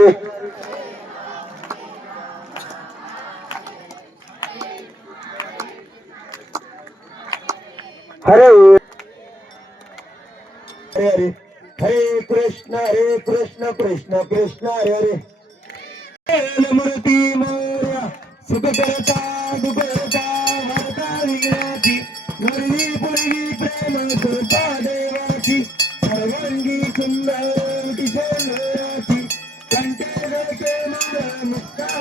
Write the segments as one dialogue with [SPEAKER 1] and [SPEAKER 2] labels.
[SPEAKER 1] हरे हरे हरे हरे कृष्ण हरे कृष्ण कृष्ण कृष्ण हरे हरे. मूर्ती मोर्या सुख करता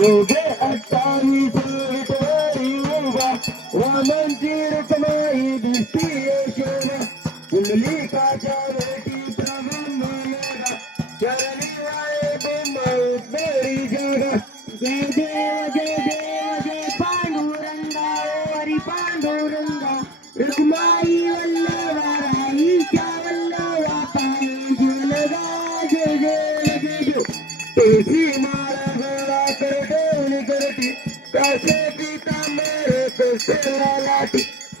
[SPEAKER 1] योगे अष्टावीस विठवरी उभा. वामनची रखमाई दिसतीये शोभा. कुंडली काच्या भेटी प्रभा चरणी वाय बिंब उद्भरी जगा. जय देव जय देव जय पांडुरंगा हरी पांडुरंगा. रखमाई वल्लभा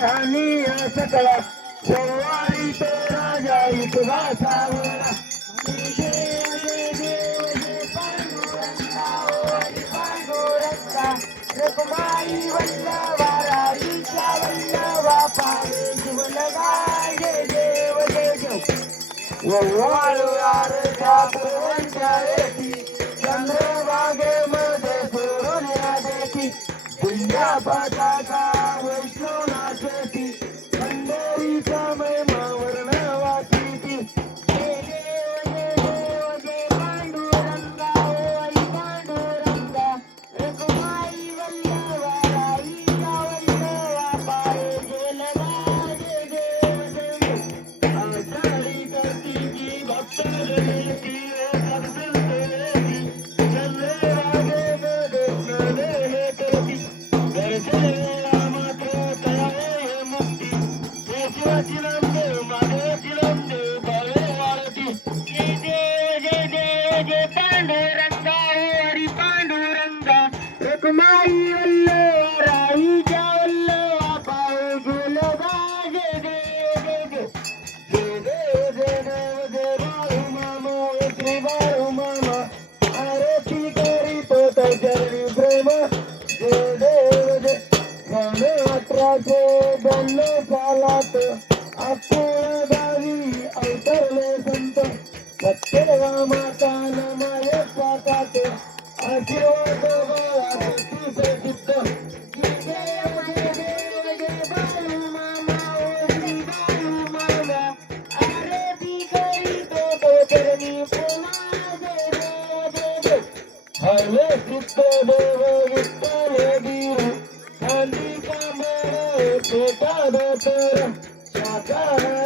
[SPEAKER 1] ठाणी सकळा शेवारी तो राजा इतवा सावळा रघुमाई वल्लवा राजीचा वल्लवा पाणी शिवलगाय देव देव. वव्वाळू आरसा पुरवंच्या चंद्रभागे मध्ये सोडून देती. दुनिया 了，进了。झाला तो आपोबारी अवतरले संत. सत्यवा माता माये पातात आशीर्वाद I got Shakara.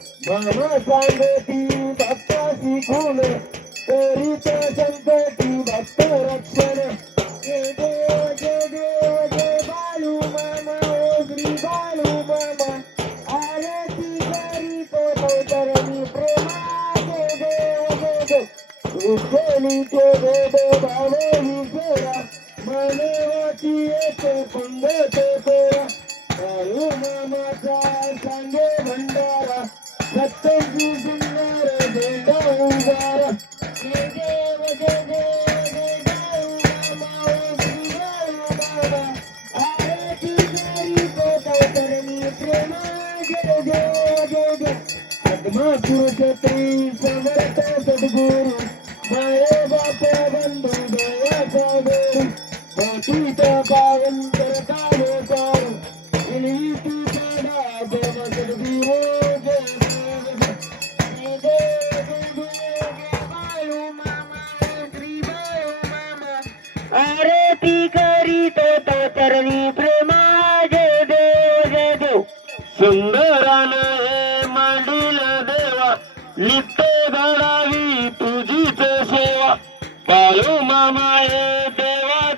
[SPEAKER 1] मामा सांगती बाप्पा शिकून करीत संकटी बाप्पा रक्षण. Adma Guru Jati Samrata Sadguru सुंदराने मांडिला देवा नित्य घडावी तुझीच सेवा. कालू मामा ये देवा